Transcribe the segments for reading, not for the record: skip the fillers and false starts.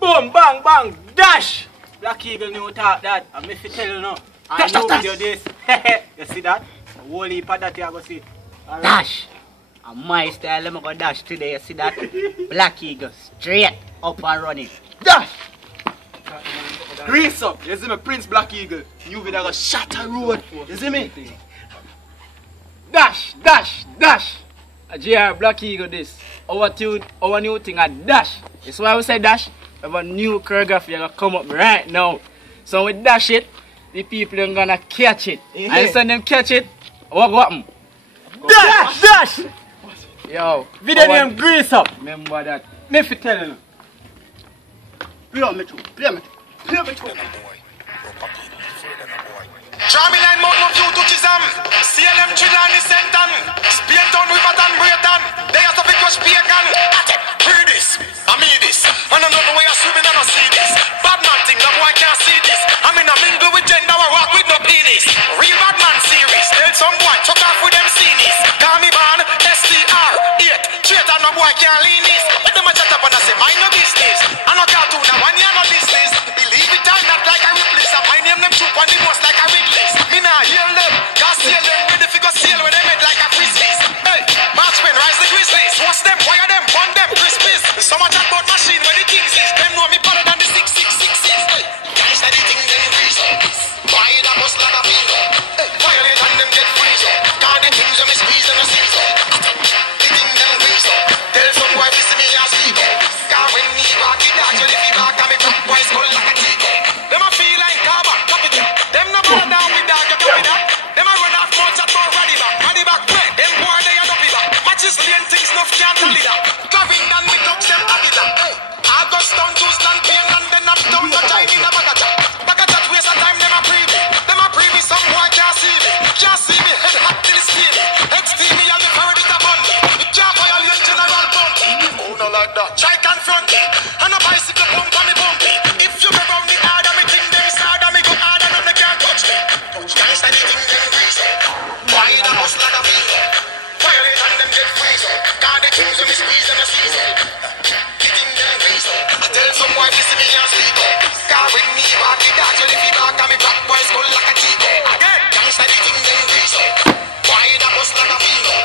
Boom, bang, bang, dash! Black Eagle knew talk that. I'm if you tell you now. I know video this. You see that? A whole heap of that you go see. Right. Dash! And my style, I'm gonna dash today, you see that? Black Eagle, straight up and running. Dash! Grease up, you see me, Prince Black Eagle. You video go shatter road, you see me? Dash, dash, dash. A JR Black Eagle this. Our new thing a dash. That's why we say dash. We have a new choreography gonna come up right now. So we dash it, the people are gonna catch it. Yeah. And when them catch it, what go happen? Dash! Dash! Yo. Video name Grease Up. Remember that. Me if you tell you. Play me too, play me too. Play me too. Drama line mount no view to Kizam. CLM Trilani Sentan. Spear town with a tan Breton. They have to be crushed bacon. Hear this, I mean this. Man, I know the way I'm swimming and I see this. Bad man thing, no boy can't see this. I'm in a mingle with gender, I rock with no penis. Real bad man series. Tell some boy, chuck off with them scenes. Call me ban, STR, 8. Traitor, no boy can't lean this. Let them a chat up and I say, mind no business. I no cartoon, now one year no business. Believe it or not, like I replace. My name them troop and the most like a Wrigley's. Me nah hear them, cause sail them. Ready for go sail with them head like a frisbees. Hey, marksmen, rise the grizzlies. What's them, wire them, bun them, crispies. So much about machine where the kings is. Them know me better than the 666 is. Hey, guys that the things them freeze up. Why the bus like a finger? Hey, violate and them get freeze up. Cause the things them is squeeze and a seize up. The things them freeze up. Tell some boy to see me and sleep up. Cause when me back it out, you live back and me crack boys skull like a teacup. Them a feel like carbon, copy that. Them no bother down with dog, you copy that. Them a run off much at all ready back play. Them boy they a dopey back. Matches lane things enough can't tell it that. Covering and me touch them Adidas. Hey, August down to stand pain and then up down to join in a bagaja. Bagaja waste of time, them a preview. Them a preview, some boy can't see me. Can't see me, head hot till it's steamy. XT me and me for it a bunny. You can't violate general bounty. Oh no like that. Try confront me. And a bicycle pump on me bumpy. If you go round the hard and me think them sad and me go hard and they can't touch me. Can't say the thing them freeze up. Why the bus like a fever? Violate and them get freeze up. Cause the things them is squeeze and a seize up. The thing them freeze up. I tell some boy to see me and sleep up. Cause when me walk it out, you live back and me black boys skull like a teacup. Again, can't say the thing them freeze up. Why the bus like a fever?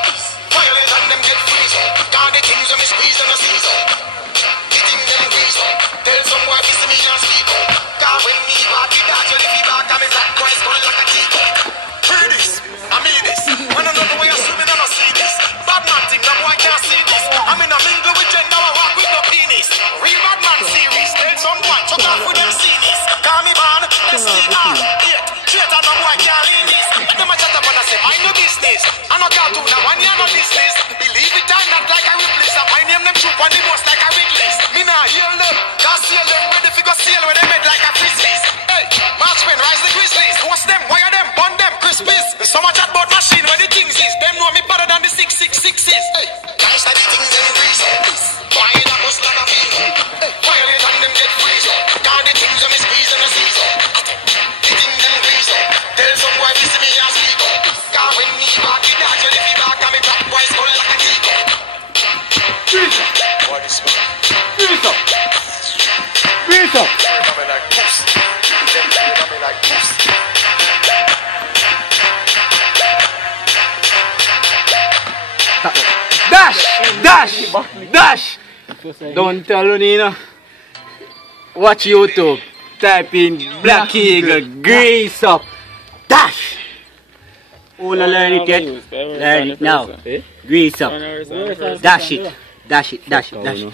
Violate and them get freeze up. Cause the things them is squeeze and a seize up. The thing them freeze up. Tell some boy to see me and sleep up. Cause when me walk it out, you live back and me black boys skull like a teacup. Hear this, I mean this. When I know the way I'm swimming and I see this. Bad man thing, no boy can't see this. I'm in a mingle with gender, I rock with no penis. Real bad man series. Tell some boy, chuck off with them scenes. Call me ban, STR, 8. Traitor, no boy can't lean this. Let them a chat up and I say, mind no business. I no cartoon, now one year no business. Believe it or not, like I replace. My name them troop and the most like a Wrigley's. Me nah hear them, cause sail them. Ready for go sail with them head like a frisbees. Hey, marksmen, rise the grizzlies. What's them, wire them, bun them, crispies. So much about machine where the kings is. Them know me better than the 666 is. Hey, guys that the things them freeze up. Why the bus like a fever? Hey, violate and them get freeze up. Cause the things them is squeeze and a seize up. The things them freeze up. Tell some boy to see me and sleep up. Cause when me walk it out, you live back and me black boys skull like a teacup. Grease Up. What is it? Grease Up. Grease Up. Coming like pussy. Coming like pussy. Dash! Dash! Dash! Don't tell Nina. Watch YouTube. Type in Black Eagle, Grease Up. Dash! Wanna learn it yet? Learn it now. Grease up. Dash it. Dash it. Dash it. Dash it.